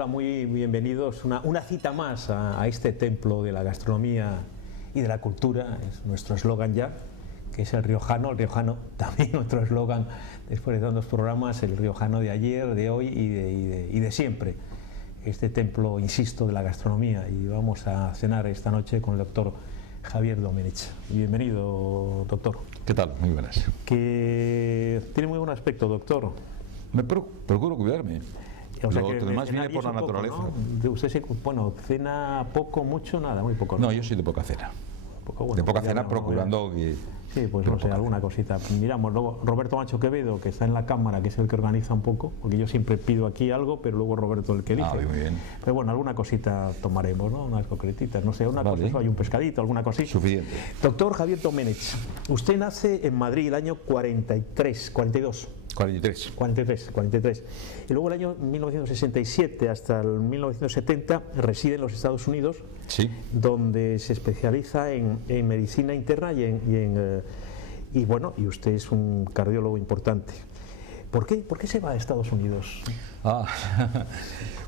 Hola, muy bienvenidos. Una cita más a este templo de la gastronomía y de la cultura. Es nuestro eslogan ya, que es el riojano. El riojano, también nuestro eslogan después de tantos programas, el riojano de ayer, de hoy y de siempre. Este templo, insisto, de la gastronomía. Y vamos a cenar esta noche con el doctor Javier Domenech. Bienvenido, doctor. ¿Qué tal? Muy buenas. Que tiene muy buen aspecto, doctor. Me procuro cuidarme. O sea, lo demás viene por la naturaleza. Poco, ¿no? Usted cena poco, mucho, nada, muy poco. No, yo soy de poca cena. De poca cena, procurando que... Sí, pues no sé, alguna cosita. Miramos luego Roberto Macho Quevedo, que está en la cámara, que es el que organiza un poco, porque yo siempre pido aquí algo, pero luego Roberto el que elige. Muy bien. Pero bueno, alguna cosita tomaremos, ¿no? Unas concretitas, no sé, una cosa, hay un pescadito, alguna cosita. Suficiente. Doctor Javier Domenech, usted nace en Madrid el año 43. Y luego el año 1967 hasta el 1970 reside en los Estados Unidos, sí, donde se especializa en medicina interna y bueno, y usted es un cardiólogo importante. ¿Por qué se va a Estados Unidos?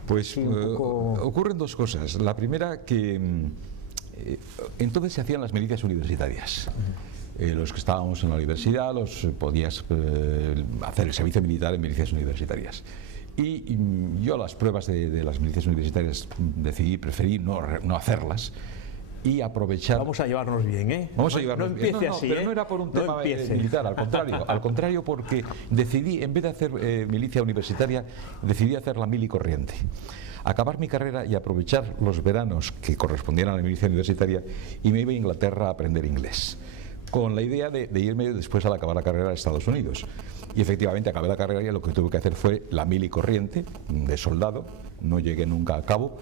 Pues sí, poco... ocurren dos cosas. La primera, que entonces se hacían las milicias universitarias. Los que estábamos en la universidad podías hacer el servicio militar en milicias universitarias. Y yo las pruebas de las milicias universitarias preferí no hacerlas y aprovechar... Vamos a llevarnos bien, ¿eh? Vamos a llevarnos bien. Empiece así, pero no era por un tema militar, al contrario, porque decidí, en vez de hacer milicia universitaria, decidí hacer la mili corriente. Acabar mi carrera y aprovechar los veranos que correspondían a la milicia universitaria, y me iba a Inglaterra a aprender inglés, con la idea de irme después al acabar la carrera a Estados Unidos. Y efectivamente acabé la carrera y lo que tuve que hacer fue la mili corriente de soldado, no llegué nunca a cabo,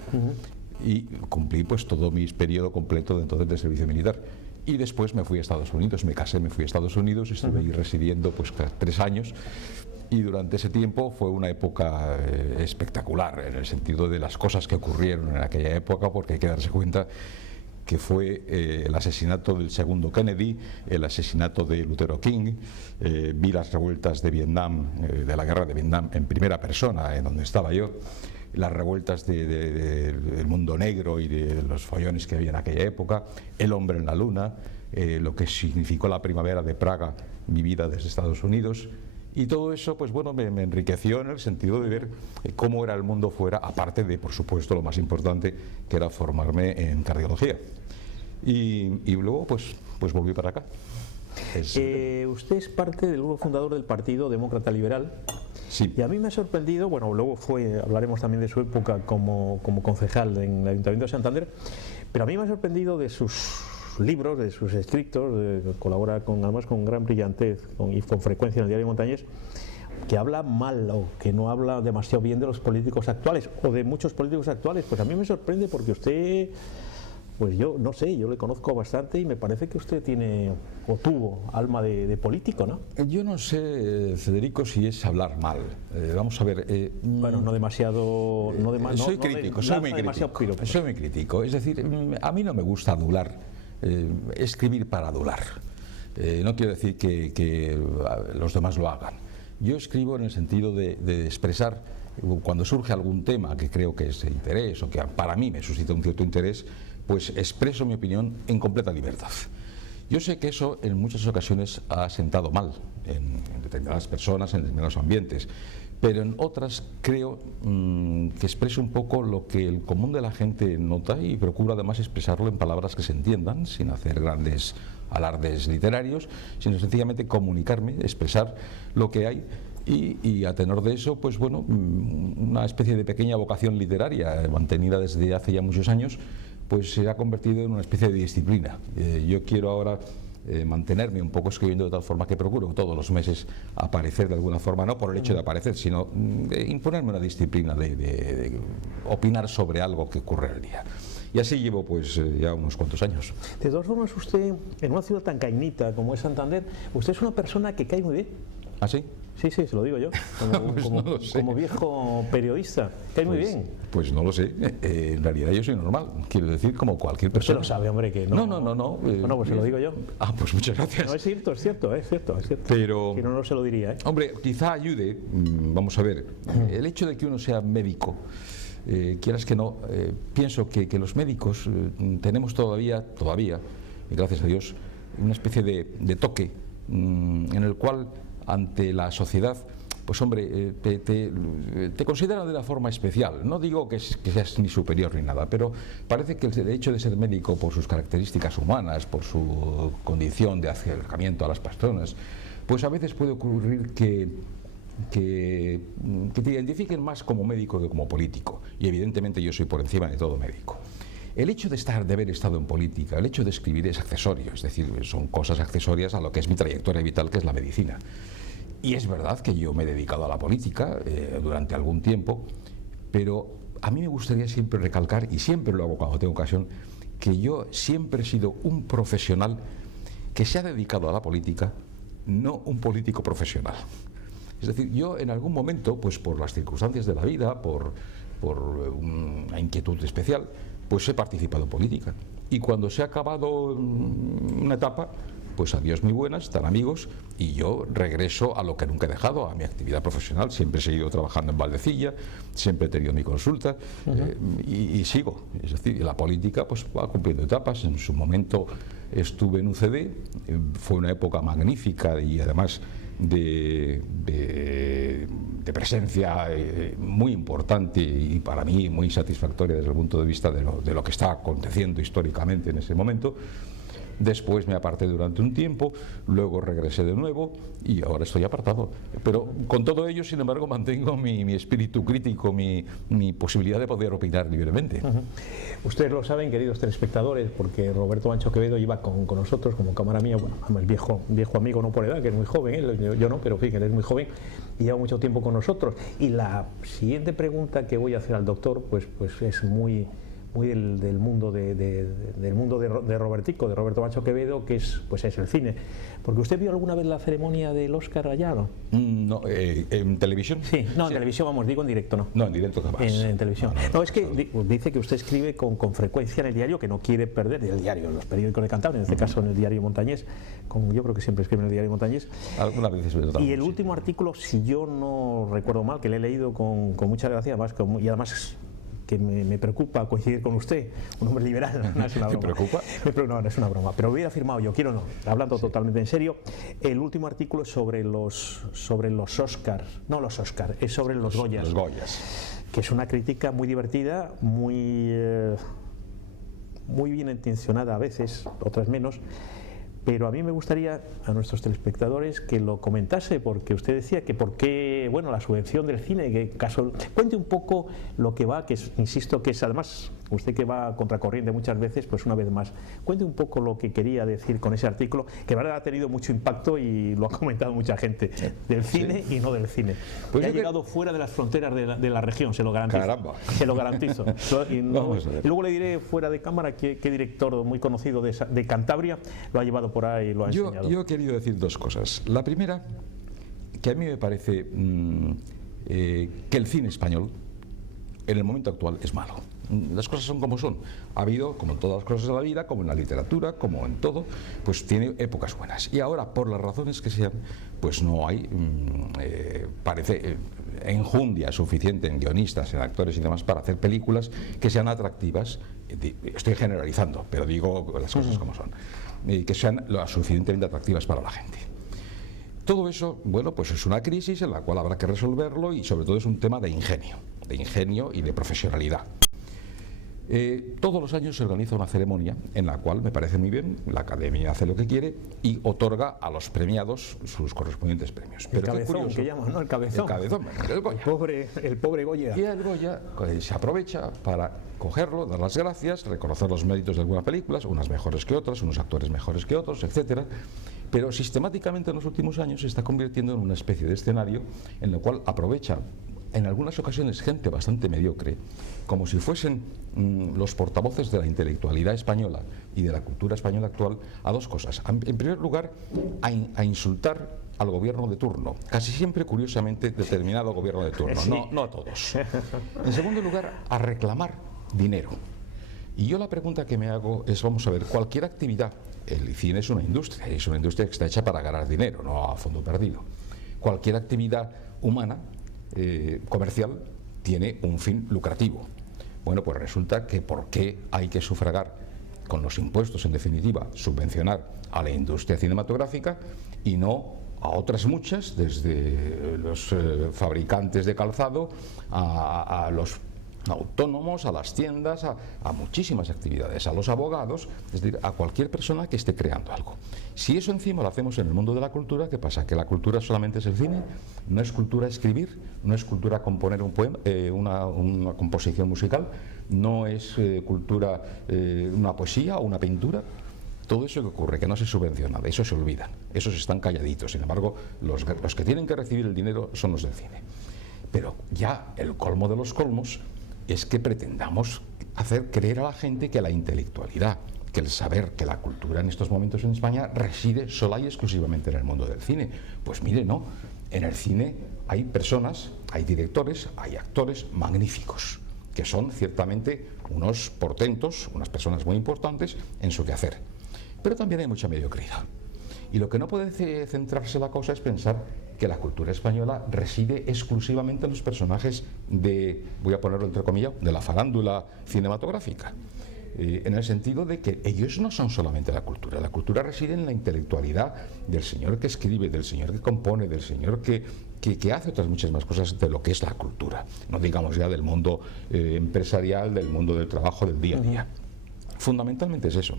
y cumplí pues todo mi periodo completo de entonces de servicio militar. Y después me fui a Estados Unidos, me casé, me fui a Estados Unidos, estuve ahí residiendo pues 3 años, y durante ese tiempo fue una época espectacular en el sentido de las cosas que ocurrieron en aquella época, porque hay que darse cuenta que fue el asesinato del segundo Kennedy, el asesinato de Luther King, vi las revueltas de Vietnam, de la guerra de Vietnam en primera persona, en donde estaba yo, las revueltas del mundo negro y de los follones que había en aquella época, el hombre en la luna, lo que significó la primavera de Praga vivida desde Estados Unidos. Y todo eso, pues bueno, me enriqueció en el sentido de ver cómo era el mundo fuera, aparte de, por supuesto, lo más importante, que era formarme en cardiología. Y luego, pues volví para acá. Usted es parte del grupo fundador del Partido Demócrata Liberal. Sí. Y a mí me ha sorprendido, bueno, luego hablaremos también de su época como concejal en el Ayuntamiento de Santander, pero a mí me ha sorprendido de sus libros, de sus escritos, colabora además con gran brillantez y con frecuencia en el Diario Montañés, que habla mal o que no habla demasiado bien de los políticos actuales o de muchos políticos actuales. Pues a mí me sorprende porque usted, pues yo no sé, yo le conozco bastante y me parece que usted tiene o tuvo alma de político, ¿no? Yo no sé, Federico, si es hablar mal. Vamos a ver. Bueno, no demasiado. Soy crítico, soy muy crítico. Es decir, a mí no me gusta adular. Escribir para adular. No quiero decir que los demás lo hagan. Yo escribo en el sentido de expresar, cuando surge algún tema que creo que es de interés o que para mí me suscita un cierto interés, pues expreso mi opinión en completa libertad. Yo sé que eso en muchas ocasiones ha sentado mal en determinadas personas, en determinados ambientes, pero en otras creo que expreso un poco lo que el común de la gente nota y procuro además expresarlo en palabras que se entiendan, sin hacer grandes alardes literarios, sino sencillamente comunicarme, expresar lo que hay. Y a tenor de eso, pues bueno, una especie de pequeña vocación literaria mantenida desde hace ya muchos años, pues se ha convertido en una especie de disciplina. Yo quiero ahora mantenerme un poco escribiendo de tal forma que procuro todos los meses aparecer de alguna forma, no por el hecho de aparecer, sino de imponerme una disciplina de opinar sobre algo que ocurre al día. Y así llevo pues ya unos cuantos años. De todas formas, usted, en una ciudad tan cañita como es Santander, usted es una persona que cae muy bien. ¿Ah, sí? Sí, se lo digo yo, como viejo periodista, cae muy bien. Pues no lo sé, en realidad yo soy normal, quiero decir, como cualquier persona. Usted lo sabe, hombre, que no. No. Bueno, pues se lo digo yo. Pues muchas gracias. No, es cierto. Pero, si no se lo diría, ¿eh? Hombre, quizá ayude, vamos a ver, el hecho de que uno sea médico, quieras que no, pienso que los médicos tenemos todavía, y gracias a Dios, una especie de toque en el cual ante la sociedad, pues hombre, te consideran de una forma especial. No digo que seas ni superior ni nada, pero parece que el hecho de ser médico, por sus características humanas, por su condición de acercamiento a las personas, pues a veces puede ocurrir que te identifiquen más como médico que como político, y evidentemente yo soy por encima de todo médico. El hecho de haber estado en política, el hecho de escribir es accesorio, es decir, son cosas accesorias a lo que es mi trayectoria vital, que es la medicina. Y es verdad que yo me he dedicado a la política durante algún tiempo, pero a mí me gustaría siempre recalcar, y siempre lo hago cuando tengo ocasión, que yo siempre he sido un profesional que se ha dedicado a la política, no un político profesional. Es decir, yo en algún momento, pues por las circunstancias de la vida, por una inquietud especial, pues he participado en política. Y cuando se ha acabado una etapa, pues adiós muy buenas, tan amigos, y yo regreso a lo que nunca he dejado, a mi actividad profesional. Siempre he seguido trabajando en Valdecilla, siempre he tenido mi consulta, y sigo. Es decir, la política pues va cumpliendo etapas. En su momento estuve en UCD, fue una época magnífica y además de presencia muy importante y para mí muy satisfactoria desde el punto de vista de lo que está aconteciendo históricamente en ese momento. Después me aparté durante un tiempo, luego regresé de nuevo y ahora estoy apartado. Pero con todo ello, sin embargo, mantengo mi espíritu crítico, mi posibilidad de poder opinar libremente. Ustedes lo saben, queridos telespectadores, porque Roberto Mancho Quevedo iba con nosotros como cámara mía, bueno, el viejo amigo, no por edad, que es muy joven, yo no, pero fíjense, él es muy joven y lleva mucho tiempo con nosotros. Y la siguiente pregunta que voy a hacer al doctor, pues es muy del mundo de Robertico, de Roberto Mancho Quevedo, que es el cine. Porque usted vio alguna vez la ceremonia del Oscar allá, ¿no? No, ¿en televisión? Sí, no, en televisión, vamos, digo en directo, ¿no? No, en directo jamás. En televisión. No, es que dice que usted escribe con frecuencia en el diario, que no quiere perder, el diario, en los periódicos de Cantabria, en este caso en el diario Montañés, yo creo que siempre escribe en el diario Montañés. Algunas veces. Y el último artículo, si yo no recuerdo mal, que le he leído con mucha gracia, y además que me preocupa coincidir con usted, un hombre liberal. No es una broma. ¿Te preocupa? No es una broma, pero hubiera afirmado yo, quiero no, hablando totalmente en serio, el último artículo es sobre los Oscars, no los Oscars, es sobre los Goyas. Los Goyas. Que es una crítica muy divertida, muy bien intencionada a veces, otras menos. Pero a mí me gustaría, a nuestros telespectadores, que lo comentase, porque usted decía que por qué, bueno, la subvención del cine, que caso, cuente un poco lo que va, que insisto que es además, usted que va a contracorriente muchas veces, pues una vez más, cuente un poco lo que quería decir con ese artículo, que la verdad ha tenido mucho impacto y lo ha comentado mucha gente, del cine y no del cine. Pues ha llegado fuera de las fronteras de la región, se lo garantizo. Caramba. Se lo garantizo. Y luego le diré fuera de cámara qué director muy conocido de Cantabria lo ha llevado por ahí, lo ha enseñado. Yo he querido decir dos cosas. La primera, que a mí me parece que el cine español en el momento actual es malo. Las cosas son como son. Ha habido, como en todas las cosas de la vida, como en la literatura, como en todo, pues tiene épocas buenas. Y ahora, por las razones que sean, pues no hay, parece, enjundia suficiente en guionistas, en actores y demás para hacer películas que sean atractivas. Estoy generalizando, pero digo las cosas como son. Que sean lo suficientemente atractivas para la gente. Todo eso, bueno, pues es una crisis en la cual habrá que resolverlo y sobre todo es un tema de ingenio y de profesionalidad. Todos los años se organiza una ceremonia en la cual me parece muy bien, la Academia hace lo que quiere y otorga a los premiados sus correspondientes premios. El cabezón, que llaman, ¿no? El cabezón. El Goya. El pobre Goya. Y el Goya se aprovecha para cogerlo, dar las gracias, reconocer los méritos de algunas películas, unas mejores que otras, unos actores mejores que otros, etcétera. Pero sistemáticamente en los últimos años se está convirtiendo en una especie de escenario en el cual aprovecha en algunas ocasiones gente bastante mediocre, como si fuesen los portavoces de la intelectualidad española y de la cultura española actual, a dos cosas. En primer lugar, a insultar al gobierno de turno, casi siempre, curiosamente, determinado gobierno de turno, sí. No a todos. En segundo lugar, a reclamar dinero. Y yo la pregunta que me hago es, vamos a ver, cualquier actividad, el cine es una industria que está hecha para ganar dinero, no a fondo perdido. Cualquier actividad humana, comercial, tiene un fin lucrativo. Bueno, pues resulta que ¿por qué hay que sufragar con los impuestos, en definitiva, subvencionar a la industria cinematográfica y no a otras muchas, desde los fabricantes de calzado a los autónomos, a las tiendas, a muchísimas actividades, a los abogados, es decir, a cualquier persona que esté creando algo? Si eso encima lo hacemos en el mundo de la cultura, ¿qué pasa? ¿Que la cultura solamente es el cine? ¿No es cultura escribir? ¿No es cultura componer un poema, una composición musical? ¿No es cultura una poesía o una pintura? Todo eso que ocurre, que no se subvenciona, de eso se olvidan, esos están calladitos. Sin embargo, los que tienen que recibir el dinero son los del cine. Pero ya el colmo de los colmos es que pretendamos hacer creer a la gente que la intelectualidad, que el saber, que la cultura en estos momentos en España reside sola y exclusivamente en el mundo del cine. Pues mire, no, en el cine hay personas, hay directores, hay actores magníficos, que son ciertamente unos portentos, unas personas muy importantes en su quehacer. Pero también hay mucha mediocridad. Y lo que no puede centrarse la cosa es pensar que la cultura española reside exclusivamente en los personajes de, voy a ponerlo entre comillas, de la farándula cinematográfica. En el sentido de que ellos no son solamente la cultura reside en la intelectualidad del señor que escribe, del señor que compone, del señor que hace otras muchas más cosas de lo que es la cultura. No digamos ya del mundo empresarial, del mundo del trabajo, del día a día. Fundamentalmente es eso.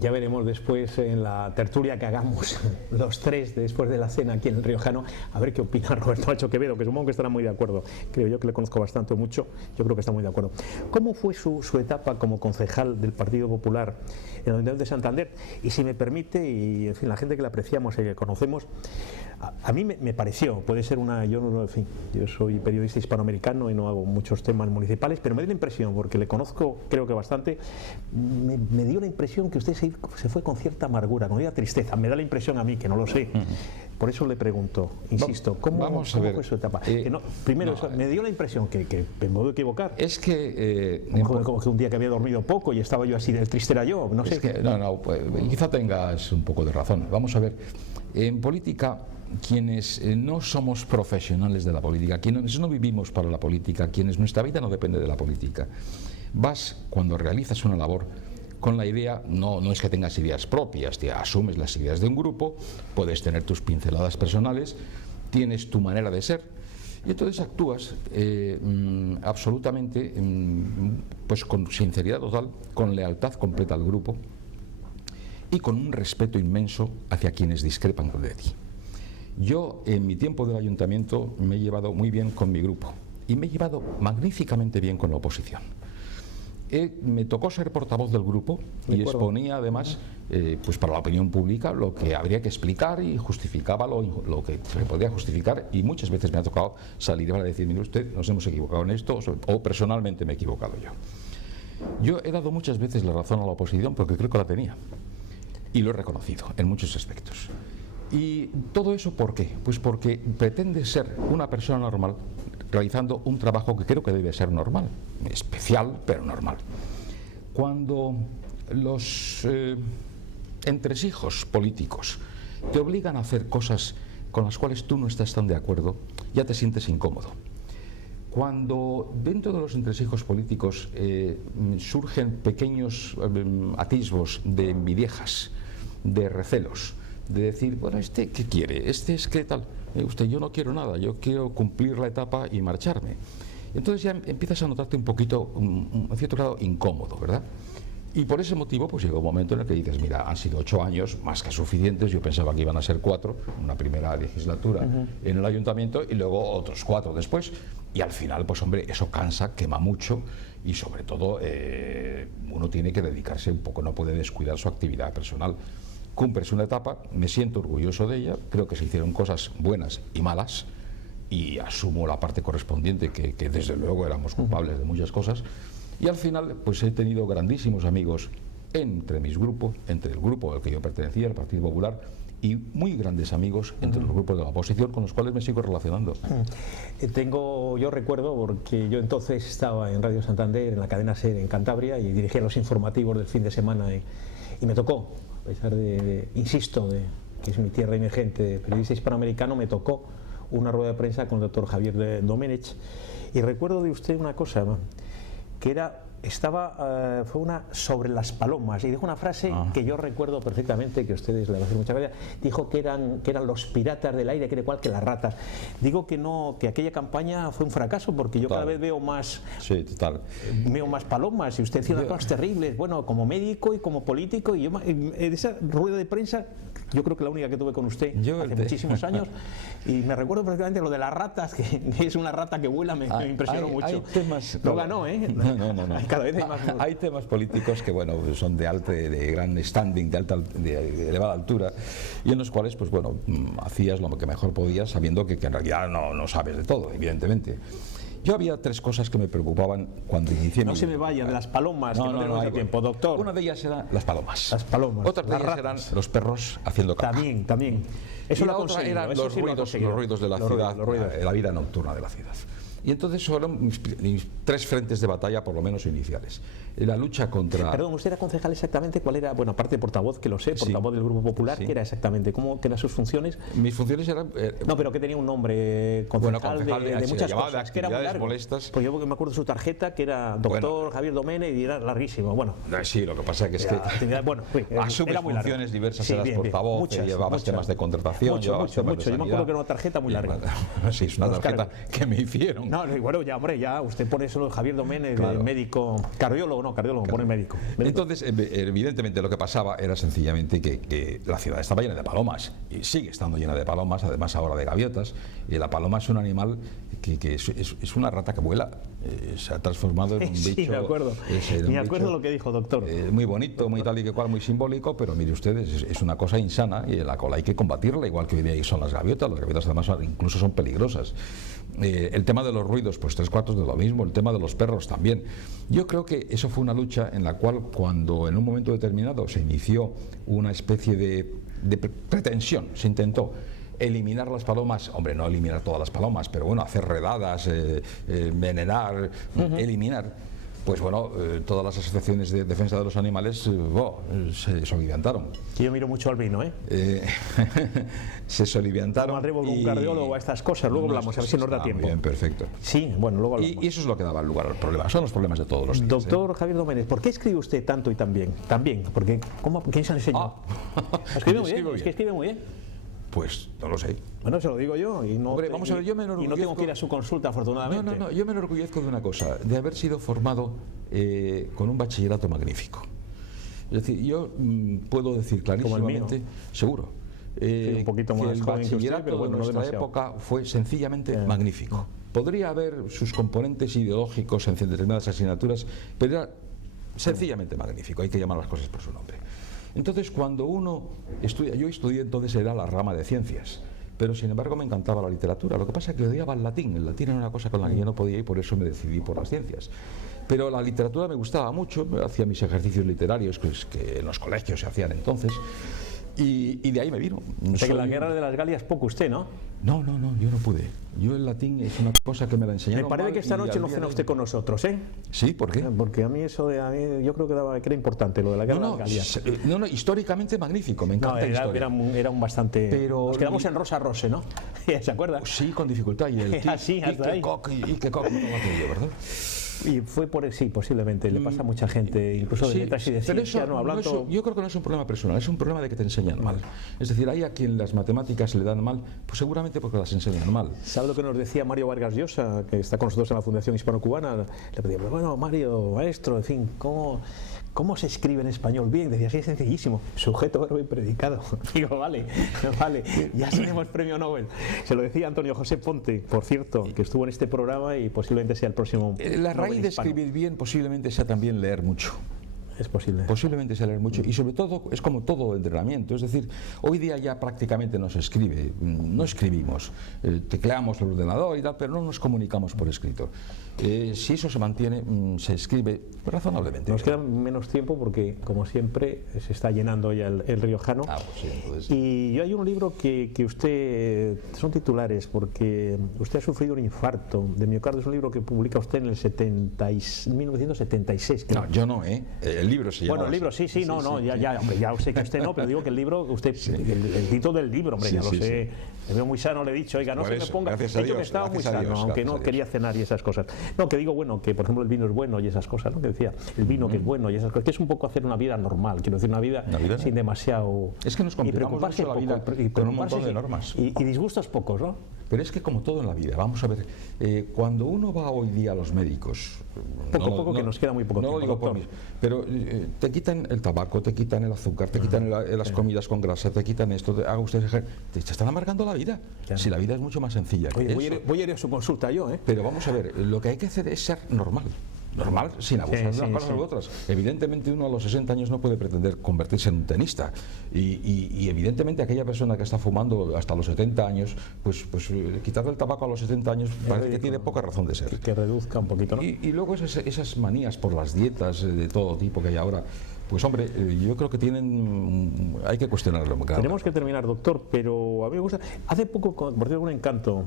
Ya veremos después en la tertulia que hagamos los tres después de la cena aquí en el Riojano, a ver qué opina Roberto Nacho Quevedo, que supongo que estará muy de acuerdo. Creo yo que le conozco bastante mucho, yo creo que está muy de acuerdo. ¿Cómo fue su etapa como concejal del Partido Popular en el Ayuntamiento de Santander? Y si me permite, y en fin, la gente que la apreciamos y que conocemos, a mí me pareció, puede ser una, en fin, yo soy periodista hispanoamericano y no hago muchos temas municipales, pero me dio la impresión, porque le conozco creo que bastante, me dio la impresión que usted se fue con cierta amargura, con cierta tristeza. Me da la impresión a mí, que no lo sé. Por eso le pregunto, insisto, ¿cómo fue su etapa? Primero, me dio la impresión que me puedo equivocar. Es que... como que un día que había dormido poco y estaba yo así, el triste era yo, no sé. Pues, quizá tengas un poco de razón. Vamos a ver, en política, quienes no somos profesionales de la política, quienes no vivimos para la política, quienes nuestra vida no depende de la política, vas, cuando realizas una labor, con la idea, no es que tengas ideas propias, te asumes las ideas de un grupo, puedes tener tus pinceladas personales, tienes tu manera de ser, y entonces actúas absolutamente pues con sinceridad total, con lealtad completa al grupo y con un respeto inmenso hacia quienes discrepan de ti. Yo, en mi tiempo del ayuntamiento, me he llevado muy bien con mi grupo y me he llevado magníficamente bien con la oposición. Me tocó ser portavoz del grupo y exponía además pues para la opinión pública lo que habría que explicar y justificaba lo que se podía justificar, y muchas veces me ha tocado salir y decir, mire usted, nos hemos equivocado en esto, o personalmente me he equivocado yo. Yo he dado muchas veces la razón a la oposición porque creo que la tenía y lo he reconocido en muchos aspectos. ¿Y todo eso por qué? Pues porque pretende ser una persona normal realizando un trabajo que creo que debe ser normal, especial pero normal. Cuando los entresijos políticos te obligan a hacer cosas con las cuales tú no estás tan de acuerdo, ya te sientes incómodo. Cuando dentro de los entresijos políticos surgen pequeños atisbos de envidiejas, de recelos, de decir, bueno, ¿este qué quiere? ¿Este es qué tal? Usted, yo no quiero nada, yo quiero cumplir la etapa y marcharme. Entonces ya empiezas a notarte un poquito, en cierto grado, incómodo, ¿verdad? Y por ese motivo, pues llega un momento en el que dices, mira, han sido 8 años, más que suficientes, yo pensaba que iban a ser 4, una primera legislatura en el ayuntamiento y luego otros 4 después, y al final, pues hombre, eso cansa, quema mucho, y sobre todo uno tiene que dedicarse un poco, no puede descuidar su actividad personal. Cumples una etapa, me siento orgulloso de ella, creo que se hicieron cosas buenas y malas, y asumo la parte correspondiente, que desde luego éramos culpables de muchas cosas, y al final pues he tenido grandísimos amigos entre mis grupos, entre el grupo al que yo pertenecía, el Partido Popular, y muy grandes amigos entre los grupos de la oposición con los cuales me sigo relacionando. Yo recuerdo, porque yo entonces estaba en Radio Santander, en la cadena SER en Cantabria, y dirigía los informativos del fin de semana, y me tocó, a pesar insisto, que es mi tierra emergente de periodista hispanoamericano, me tocó una rueda de prensa con el doctor Javier Domenech, y recuerdo de usted una cosa, que era... fue una sobre las palomas, y dijo una frase que yo recuerdo perfectamente, que a ustedes les va a hacer mucha gracia. Dijo que eran los piratas del aire, que era igual que las ratas. Digo que no, que aquella campaña fue un fracaso, porque yo cada vez veo más, veo más palomas, y usted decía unas cosas terribles, bueno, como médico y como político, y yo en esa rueda de prensa, yo creo que la única que tuve con usted hace muchísimos años, y me recuerdo perfectamente lo de las ratas, que es una rata que vuela, me impresionó mucho. Hay temas, no ganó, ¿eh? No. Cada vez hay más. Hay temas políticos que, bueno, son de gran standing, de elevada altura, y en los cuales, pues bueno, hacías lo que mejor podías, sabiendo que en realidad no sabes de todo, evidentemente. Yo había tres cosas que me preocupaban cuando inicié. No se me vaya de las palomas, que no tenemos mucho tiempo, doctor. Una de ellas eran las palomas. Las palomas. Otras de ellas eran los perros haciendo caca. También. Eso y lo la otra eran los ruidos de la ciudad, la vida nocturna de la ciudad. Y entonces fueron mis tres frentes de batalla, por lo menos iniciales. La lucha contra... Perdón, ¿usted era concejal exactamente? ¿Cuál era? Bueno, aparte de portavoz, que lo sé, portavoz del Grupo Popular, ¿qué era exactamente? ¿Qué eran sus funciones? Mis funciones eran... no, pero que tenía un nombre, concejal, de muchas cosas, que era muy largo. Molestas. Pues yo me acuerdo de su tarjeta, que era doctor Javier Domenech, y era larguísimo. Bueno, sí, lo que pasa es que asumes funciones diversas, eras portavoz, llevabas temas de contratación, llevabas temas de sanidad. Yo me acuerdo que era una tarjeta muy larga. Sí, es una tarjeta que me hicieron. No, bueno, ya usted pone eso de Javier Domenech, médico, cardiólogo, pone médico. Entonces, evidentemente lo que pasaba era sencillamente que la ciudad estaba llena de palomas, y sigue estando llena de palomas, además ahora de gaviotas, y la paloma es un animal que es una rata que vuela, se ha transformado en un bicho. Sí, me acuerdo. Me acuerdo lo que dijo, doctor. Muy bonito, muy tal y que cual, muy simbólico, pero mire ustedes, es una cosa insana, y la cola hay que combatirla, igual que hoy día son las gaviotas además incluso son peligrosas. El tema de los ruidos, pues 3/4 de lo mismo. El tema de los perros también. Yo creo que eso fue una lucha en la cual, cuando en un momento determinado se inició una especie de pretensión, se intentó eliminar las palomas, hombre, no eliminar todas las palomas, pero bueno, hacer redadas, envenenar, eliminar. Pues bueno, todas las asociaciones de defensa de los animales se soliviantaron. Yo miro mucho al vino, se soliviantaron. No me atrevo con un cardiólogo a estas cosas, luego hablamos, a ver si nos da tiempo. Bien, perfecto. Sí, bueno, luego hablamos. Y eso es lo que daba lugar al problema, son los problemas de todos los días. Doctor Javier Domenech, ¿por qué escribe usted tanto y tan bien? También, porque ¿quién se le enseñó? Escribe muy bien, es que escribe muy bien. Pues no lo sé. Bueno, se lo digo yo, y no, hombre, vamos a ver, yo me enorgullezco... y no tengo que ir a su consulta, afortunadamente. No, yo me enorgullezco de una cosa, de haber sido formado con un bachillerato magnífico. Es decir, yo puedo decir clarísimamente, seguro, un poquito más que el bachillerato pero bueno, de nuestra época fue sencillamente magnífico. Podría haber sus componentes ideológicos en determinadas asignaturas, pero era sencillamente magnífico, hay que llamar las cosas por su nombre. Entonces, cuando uno estudia, yo estudié entonces era la rama de ciencias, pero sin embargo me encantaba la literatura. Lo que pasa es que odiaba el latín era una cosa con la que yo no podía y por eso me decidí por las ciencias. Pero la literatura me gustaba mucho, hacía mis ejercicios literarios que en los colegios se hacían entonces. Y de ahí me vino. O sea que la guerra de las Galias poco usted, ¿no? No, yo no pude. Yo el latín es una cosa que me la enseñaron. Me parece que esta noche no cena usted con nosotros, ¿eh? Sí, ¿por qué? Porque a mí eso yo creo que era importante, lo de la guerra de las Galias. No, históricamente magnífico, me encanta la historia. Era un bastante... Pero nos quedamos en Rosa Rose, ¿no? ¿Se acuerda? Sí, con dificultad. Y el sí, hasta ahí. Y que cock, ¿verdad? Y fue sí, posiblemente, le pasa a mucha gente, incluso de letras y de ciencia, no hablando... Yo creo que no es un problema personal, es un problema de que te enseñan mal. Es decir, hay a quien las matemáticas le dan mal, pues seguramente porque las enseñan mal. ¿Sabe lo que nos decía Mario Vargas Llosa, que está con nosotros en la Fundación Hispano-Cubana? Le pedía, bueno, Mario, maestro, en fin, ¿cómo se escribe en español bien? Decía, sí, es sencillísimo, sujeto, verbo y predicado. Digo, vale, ya tenemos premio Nobel. Se lo decía Antonio José Ponte, por cierto, que estuvo en este programa y posiblemente sea el próximo. La raíz de escribir bien posiblemente sea también leer mucho. Es posible. Posiblemente se leer mucho y sobre todo es como todo entrenamiento, es decir, hoy día ya prácticamente no se escribe, no escribimos, tecleamos el ordenador y tal, pero no nos comunicamos por escrito. Si eso se mantiene, se escribe razonablemente. Nos queda menos tiempo porque, como siempre, se está llenando ya el riojano. Pues sí, entonces... Y hay un libro que usted, son titulares, porque usted ha sufrido un infarto de miocardio. Es un libro que publica usted en el 1976. No, yo no, el libro se llama. Bueno, el libro, sí, hombre, ya sé que usted no, pero digo que el libro, usted, el título del libro, hombre, ya lo sé. Me veo muy sano, le he dicho, oiga, no se me ponga. De hecho, que estaba muy sano, aunque no quería cenar y esas cosas. No, que digo, bueno, que por ejemplo el vino es bueno y esas cosas, ¿no? Que decía, el vino que es bueno y esas cosas, que es un poco hacer una vida normal, quiero decir, una vida sin demasiado. Es que nos complicamos mucho la vida con un montón de normas. Y disgustos pocos, ¿no? Pero es que como todo en la vida, vamos a ver, cuando uno va hoy día a los médicos, poco que nos queda muy poco tiempo, no lo digo por mí, pero te quitan el tabaco, te quitan el azúcar, te quitan las comidas con grasa, te quitan esto, haga usted, te están amargando la vida. Si la vida es mucho más sencilla. Oye, voy a ir a su consulta yo, ¿eh? Pero vamos a ver, lo que hay que hacer es ser normal, sin abusar de unas cosas u otras. Evidentemente uno a los 60 años no puede pretender convertirse en un tenista y evidentemente aquella persona que está fumando hasta los 70 años, pues quitarle el tabaco a los 70 años parece que tiene poca razón de ser. Que reduzca un poquito, ¿no? Y luego esas manías por las dietas de todo tipo que hay ahora, pues hombre, yo creo que hay que cuestionarlo. Tenemos que terminar, doctor, pero a mí me gusta. Hace poco, por cierto, un encanto.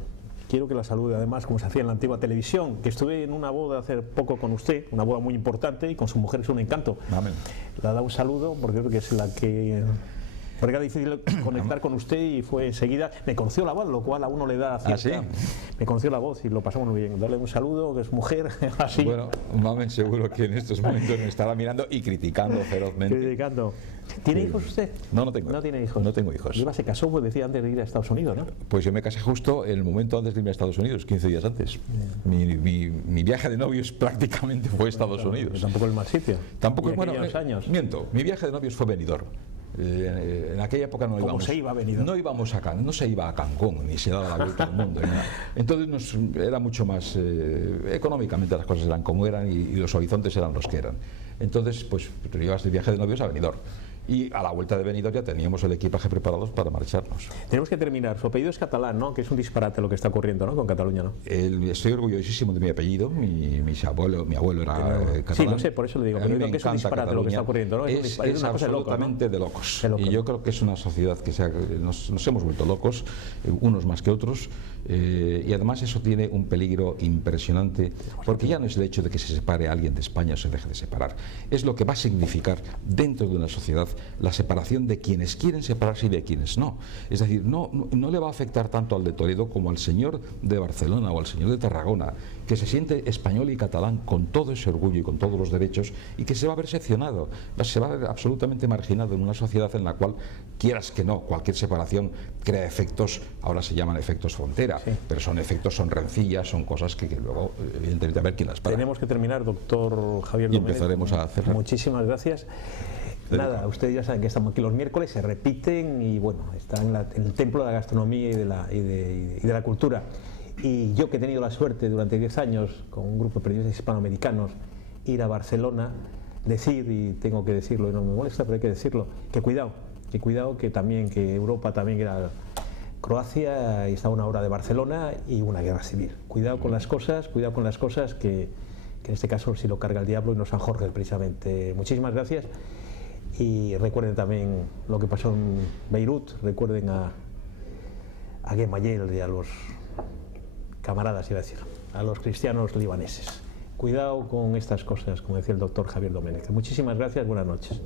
Quiero que la salude, además, como se hacía en la antigua televisión, que estuve en una boda hace poco con usted, una boda muy importante, y con su mujer es un encanto. Amén. Le da un saludo, porque creo que es la que... Porque era difícil conectar con usted y fue enseguida. Me conoció la voz, lo cual a uno le da cierta... ¿Ah, sí? Me conoció la voz y lo pasamos muy bien. Darle un saludo, que es mujer, así. Bueno, Mamen seguro que en estos momentos me estará mirando y criticando ferozmente. Criticando. ¿Tiene hijos usted? No tengo. No tiene hijos. No tengo hijos. Iba, se casó, pues decía, antes de ir a Estados Unidos, ¿no? Pues yo me casé justo en el momento antes de irme a Estados Unidos, 15 días antes. Mi viaje de novios prácticamente fue a Estados Unidos. Tampoco el mal sitio. Tampoco es bueno. Años. Miento, mi viaje de novios fue Benidorm. En aquella época no íbamos. Se iba a Benidorm? No íbamos a Cancún, no se iba a Cancún, ni se daba la vuelta al mundo. Entonces era mucho más económicamente las cosas eran como eran y los horizontes eran los que eran. Entonces, pues te llevas de viaje de novios a Benidorm. Y a la vuelta de Benidorm ya teníamos el equipaje preparados para marcharnos. Tenemos que terminar. Su apellido es catalán, ¿no? Que es un disparate lo que está ocurriendo, ¿no? Con Cataluña, ¿no? Estoy orgullosísimo de mi apellido. Mi abuelo era catalán. Sí, lo sé, por eso le digo. A mí me que es un disparate Cataluña. lo que está ocurriendo, ¿no? Es una cosa absolutamente loca, ¿no? de locos. Y yo creo que es una sociedad que nos hemos vuelto locos, unos más que otros. Y además eso tiene un peligro impresionante, porque ya no es el hecho de que se separe a alguien de España o se deje de separar, es lo que va a significar dentro de una sociedad la separación de quienes quieren separarse y de quienes no. Es decir, no le va a afectar tanto al de Toledo como al señor de Barcelona o al señor de Tarragona, que se siente español y catalán con todo ese orgullo y con todos los derechos y que se va a ver seccionado, se va a ver absolutamente marginado en una sociedad en la cual, quieras que no, cualquier separación crea efectos, ahora se llaman efectos frontera, pero son rencillas, son cosas que luego, evidentemente, a ver quién las para. Tenemos que terminar, doctor Javier Y Domènech. empezaremos a cerrar. Muchísimas gracias. Nada, ustedes ya saben que estamos aquí los miércoles, se repiten y bueno, están en el templo de la gastronomía y de la cultura. Y yo, que he tenido la suerte durante 10 años con un grupo de periodistas hispanoamericanos ir a Barcelona, decir, y tengo que decirlo y no me molesta, pero hay que decirlo, que cuidado, que Europa también era Croacia y está a una hora de Barcelona y una guerra civil. Cuidado con las cosas que en este caso sí lo carga el diablo y no San Jorge precisamente. Muchísimas gracias. Y recuerden también lo que pasó en Beirut, recuerden a Gemayel y a los camaradas, iba a decir, a los cristianos libaneses. Cuidado con estas cosas, como decía el doctor Javier Domènech. Muchísimas gracias, buenas noches.